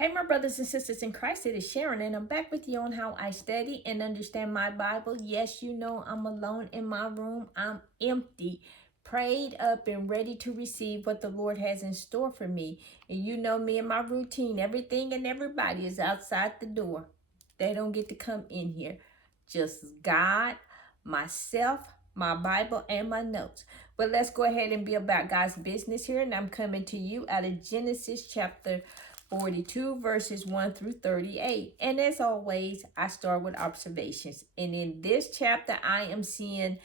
Hey, my brothers and sisters in Christ, it is Sharon, and I'm back with you on how I study and understand my Bible. Yes, you know I'm alone in my room. I'm empty, prayed up, and ready to receive what the Lord has in store for me. And you know me and my routine. Everything and everybody is outside the door. They don't get to come in here. Just God, myself, my Bible, and my notes. But let's go ahead and be about God's business here. And I'm coming to you out of Genesis chapter 42 verses 1 through 38. And as always, I start with observations. And in this chapter, I am seeing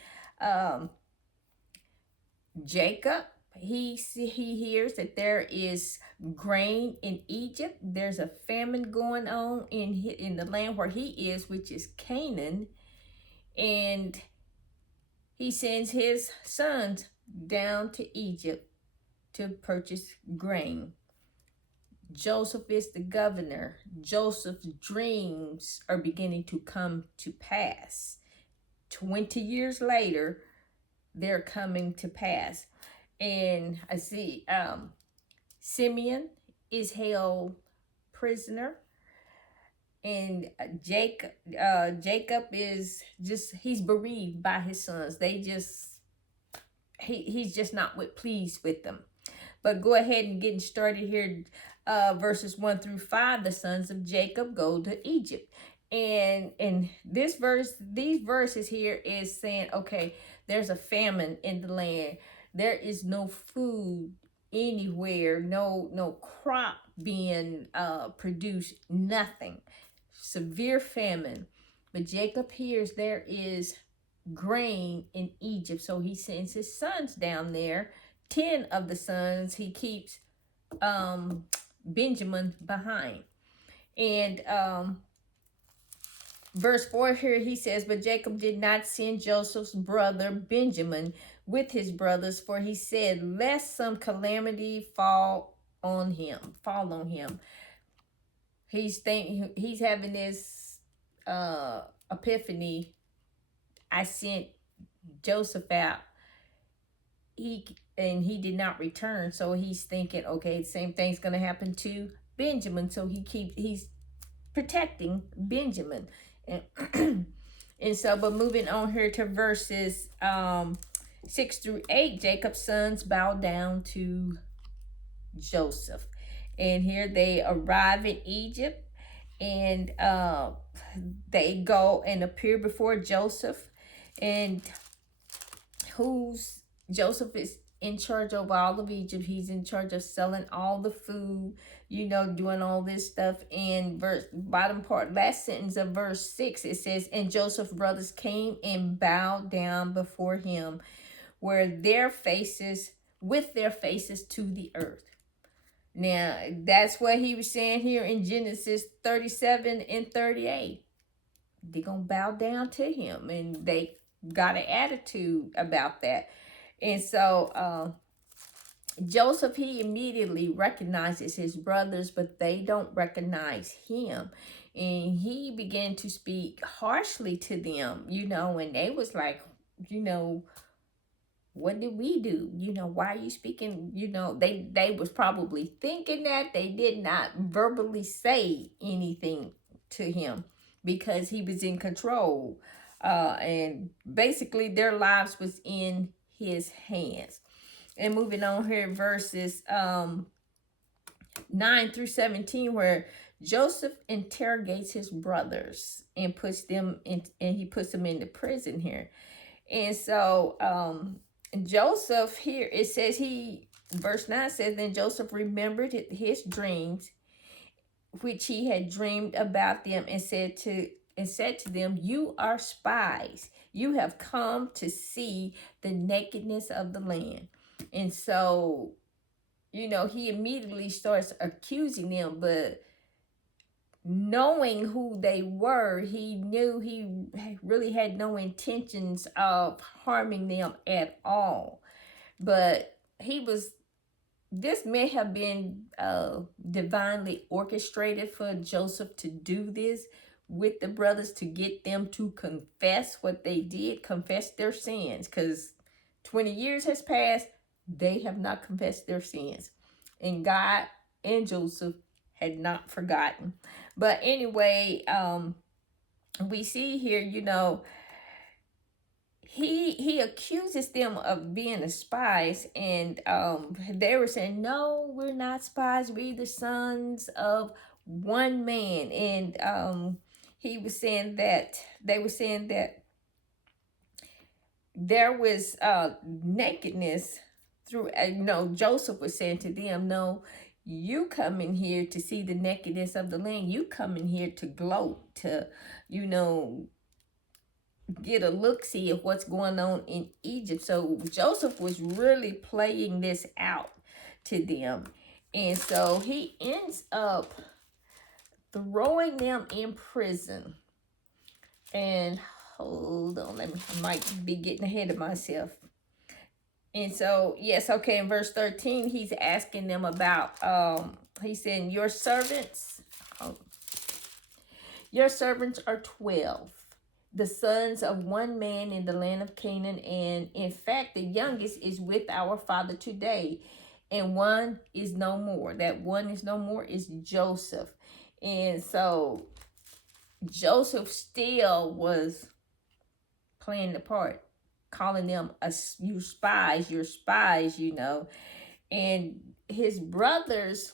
Jacob. He hears that there is grain in Egypt. There's a famine going on in the land where he is, which is Canaan. And he sends his sons down to Egypt to purchase grain. Joseph is the governor. Joseph's dreams are beginning to come to pass. 20 years later, they're coming to pass. And I see Simeon is held prisoner. And Jacob is he's bereaved by his sons. He's just not pleased with them. But go ahead and getting started here. Verses 1 through 5, the sons of Jacob go to Egypt. And in these verses here is saying, okay, there's a famine in the land. There is no food anywhere, no crop being produced, nothing. Severe famine. But Jacob hears there is grain in Egypt, so he sends his sons down there. 10 of the sons he keeps Benjamin behind. And verse 4 here, he says, but Jacob did not send Joseph's brother Benjamin with his brothers, for he said, lest some calamity fall on him. He's having this epiphany. I sent Joseph out. He did not return, so he's thinking, okay, the same thing's gonna happen to Benjamin. So he's protecting Benjamin, and and so, but moving on here to verses 6 through 8, Jacob's sons bow down to Joseph, and here they arrive in Egypt, and they go and appear before Joseph, and Joseph is in charge of all of Egypt. He's in charge of selling all the food, doing all this stuff. And last sentence of verse 6, it says, and Joseph's brothers came and bowed down before him, with their faces to the earth. Now, that's what he was saying here in Genesis 37 and 38. They're going to bow down to him, and they got an attitude about that. And so Joseph, he immediately recognizes his brothers, but they don't recognize him. And he began to speak harshly to them, and they was like, what did we do? Why are you speaking? They was probably thinking that. They did not verbally say anything to him because he was in control. And basically their lives was in his hands. And moving on here, verses 9 through 17, where Joseph interrogates his brothers and puts them into prison here. And so Joseph here, it says verse 9 says, then Joseph remembered his dreams, which he had dreamed about them, and said to them, you are spies. You have come to see the nakedness of the land. And so, he immediately starts accusing them, but knowing who they were, he knew he really had no intentions of harming them at all. But this may have been divinely orchestrated for Joseph to do this with the brothers, to get them to confess what they did, confess their sins, because 20 years has passed, they have not confessed their sins. And God and Joseph had not forgotten. But anyway, we see here, he accuses them of being the spies, and they were saying, no, we're not spies, we're the sons of one man. And he was saying that they were saying that there was nakedness through, Joseph was saying to them, no, you come in here to see the nakedness of the land, you come in here to gloat, to get a look-see of what's going on in Egypt. So Joseph was really playing this out to them. And so he ends up throwing them in prison. And hold on, I might be getting ahead of myself. And so, yes, okay, in verse 13, he's asking them about, he's saying, your servants are 12. The sons of one man in the land of Canaan, and in fact, the youngest is with our father today, and one is no more. That one is no more is Joseph. And so Joseph still was playing the part, calling them your spies, and his brothers,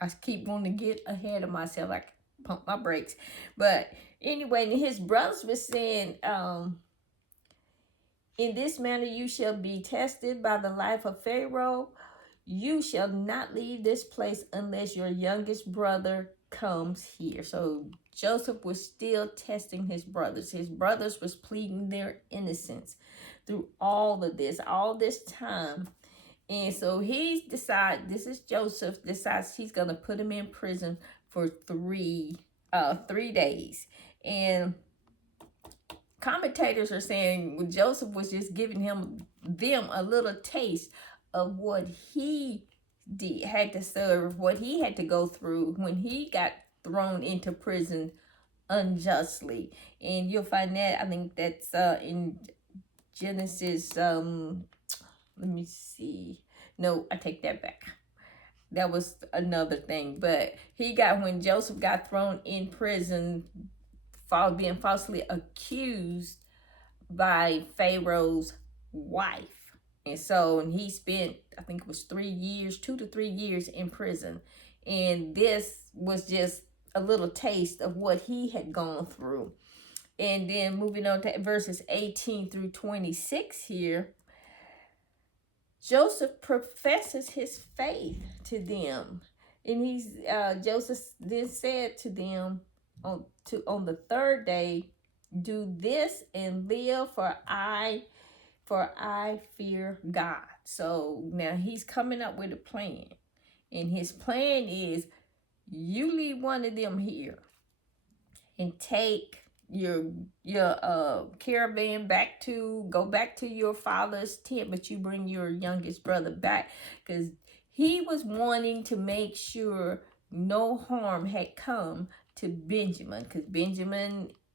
I keep wanting to get ahead of myself. I pump my brakes. But anyway, his brothers were saying, in this manner you shall be tested by the life of Pharaoh. You shall not leave this place unless your youngest brother comes here. So Joseph was still testing his brothers. His brothers was pleading their innocence through all of this, all this time. And so Joseph decides he's going to put him in prison for 3 days. And commentators are saying Joseph was just giving them a little taste of what he had to serve, what he had to go through when he got thrown into prison unjustly. And you'll find that, I think that's in Genesis, let me see. No, I take that back. That was another thing. But when Joseph got thrown in prison, being falsely accused by Pharaoh's wife. And so, he spent, I think it was 3 years, 2 to 3 years in prison. And this was just a little taste of what he had gone through. And then moving on to verses 18 through 26 here, Joseph professes his faith to them. And Joseph then said to them on the 3rd day, do this and live, for I fear God. So now he's coming up with a plan. And his plan is, you leave one of them here and take your caravan go back to your father's tent, but you bring your youngest brother back, because he was wanting to make sure no harm had come to Benjamin, because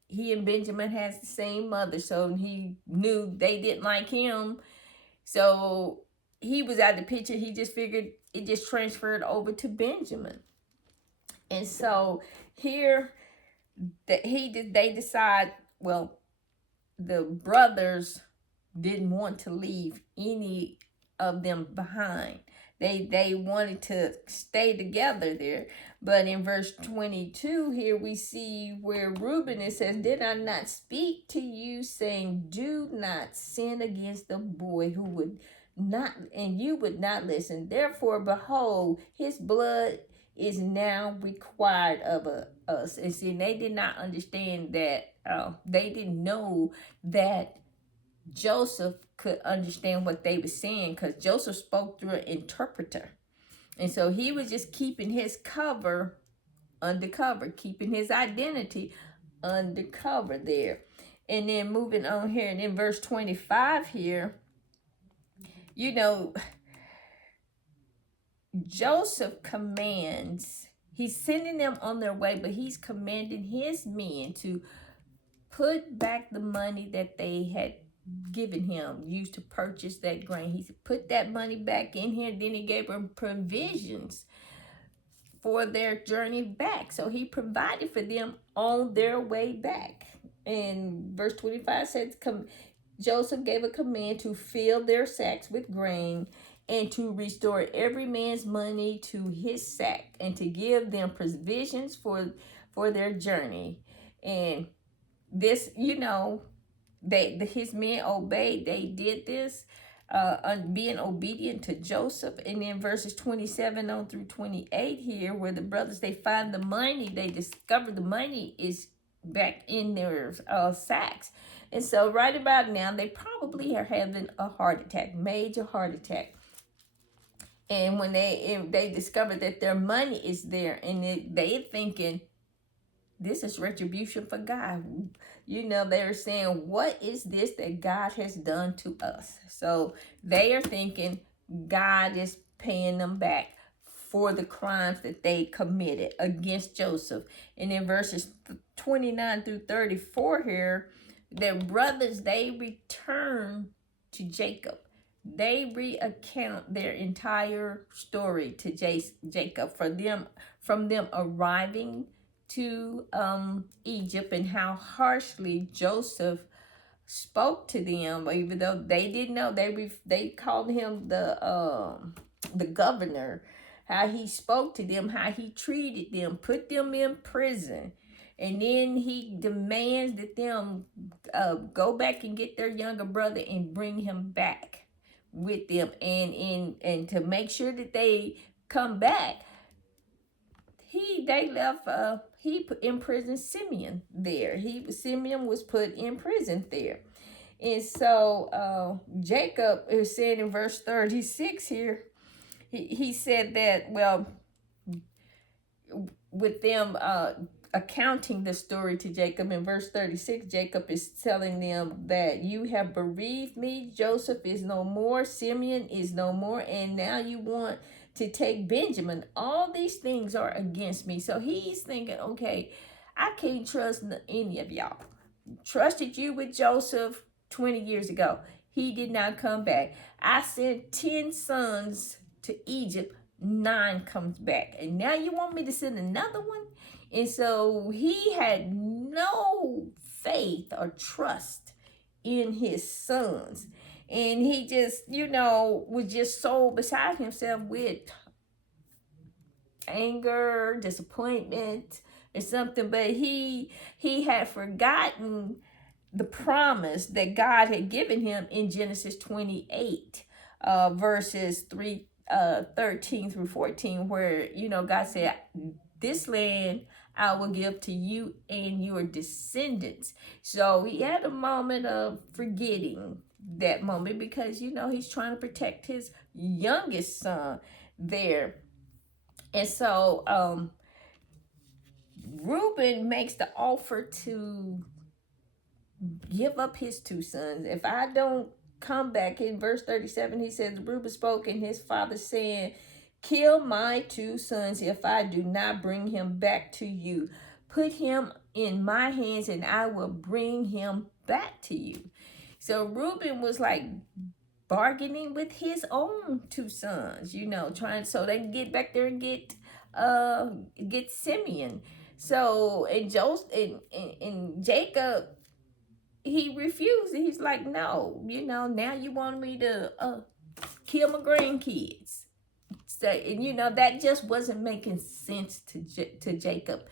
he and Benjamin has the same mother, so he knew they didn't like him. So he was out of the picture. He just figured it just transferred over to Benjamin. And so here they decide, well, the brothers didn't want to leave any of them behind. They wanted to stay together there. But in verse 22 here, we see where Reuben, it says, did I not speak to you, saying, do not sin against the boy who would not, and you would not listen. Therefore, behold, his blood is now required of us. And see, they did not understand that, they didn't know that Joseph could understand what they were saying, because Joseph spoke through an interpreter. And so he was just keeping his cover undercover, keeping his identity undercover there. And then moving on here, and in verse 25 here, Joseph commands, he's sending them on their way, but he's commanding his men to put back the money that they had given him, used to purchase that grain. He said, put that money back in here. Then he gave them provisions for their journey back. So he provided for them on their way back. And verse 25 says, Joseph gave a command to fill their sacks with grain and to restore every man's money to his sack and to give them provisions for their journey. And this, his men obeyed. They did this, being obedient to Joseph. And then verses 27 on through 28 here, where the brothers, they find the money, they discover the money is back in their sacks. And so right about now, they probably are having a heart attack, major heart attack. And when they discover that their money is there, and they thinking, this is retribution for God. They're saying, what is this that God has done to us? So they are thinking God is paying them back for the crimes that they committed against Joseph. And in verses 29 through 34 here, their brothers, they return to Jacob. They recount their entire story to Jacob from them arriving to Egypt, and how harshly Joseph spoke to them, even though they didn't know. They called him the governor. How he spoke to them, how he treated them, put them in prison. And then he demands that them go back and get their younger brother and bring him back with them, and to make sure that they come back. He imprisoned Simeon there. Simeon was put in prison there. And so Jacob is saying in verse 36 here, he said that, well, with them accounting the story to Jacob in verse 36, Jacob is telling them that you have bereaved me. Joseph is no more. Simeon is no more. And now you want to take Benjamin. All these things are against me. So he's thinking, okay, I can't trust any of y'all. Trusted you with Joseph 20 years ago. He did not come back. I sent 10 sons to Egypt. 9 comes back. And now you want me to send another one? And so he had no faith or trust in his sons. And he just, was just so beside himself with anger, disappointment, or something. But he had forgotten the promise that God had given him in Genesis 28, verses 13 through 14, where, God said, this land I will give to you and your descendants. So he had a moment of forgetting that moment, because, he's trying to protect his youngest son there. And so Reuben makes the offer to give up his 2 sons. If I don't come back, in verse 37, he says, Reuben spoke, and his father saying, kill my 2 sons if I do not bring him back to you. Put him in my hands and I will bring him back to you. So Reuben was like bargaining with his own 2 sons, trying so they can get back there and get Simeon. So and Jacob, he refused. He's like, no, now you want me to kill my grandkids. So, and that just wasn't making sense to Jacob.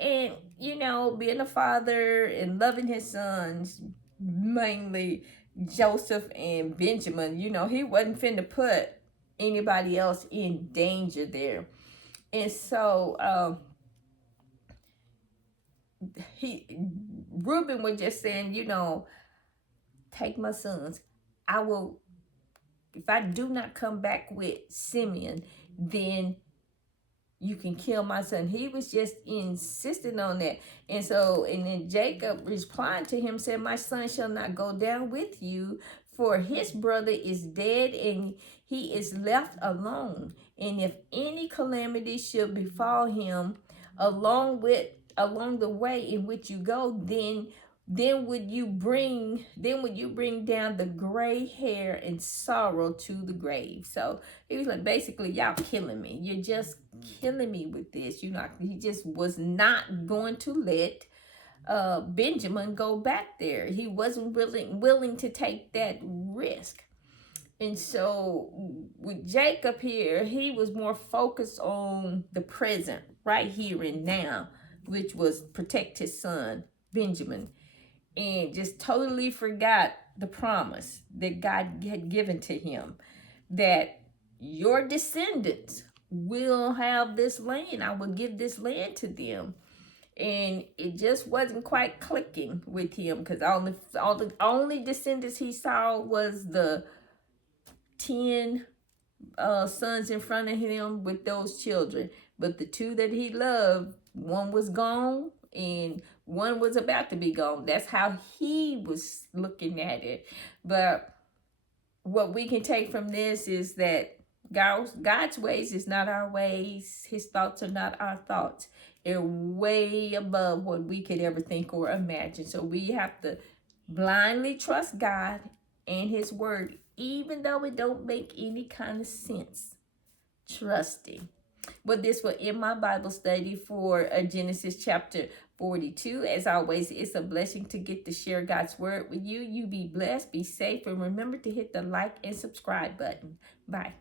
And being a father and loving his sons, mainly Joseph and Benjamin, he wasn't finna put anybody else in danger there. And so Reuben was just saying, take my sons. I will, if I do not come back with Simeon, then you can kill my son. He was just insisting on that. And then Jacob replied to him, said, my son shall not go down with you, for his brother is dead and he is left alone. And if any calamity should befall him along the way in which you go, then then would you bring down the gray hair and sorrow to the grave. So he was like, basically, y'all killing me. You're just killing me with this. He just was not going to let Benjamin go back there. He wasn't willing to take that risk. And so with Jacob here, he was more focused on the present, right here and now, which was protect his son, Benjamin, and just totally forgot the promise that God had given to him, that your descendants will have this land. I will give this land to them. And it just wasn't quite clicking with him, because all the only descendants he saw was the 10 sons in front of him with those children. But the two that he loved, one was gone and one was about to be gone. That's how he was looking at it. But what we can take from this is that God's ways is not our ways. His thoughts are not our thoughts. They're way above what we could ever think or imagine. So we have to blindly trust God and his word, even though it don't make any kind of sense. Trusting. But this will end my Bible study for Genesis chapter 42. As always, it's a blessing to get to share God's word with you. You be blessed, be safe, and remember to hit the like and subscribe button. Bye.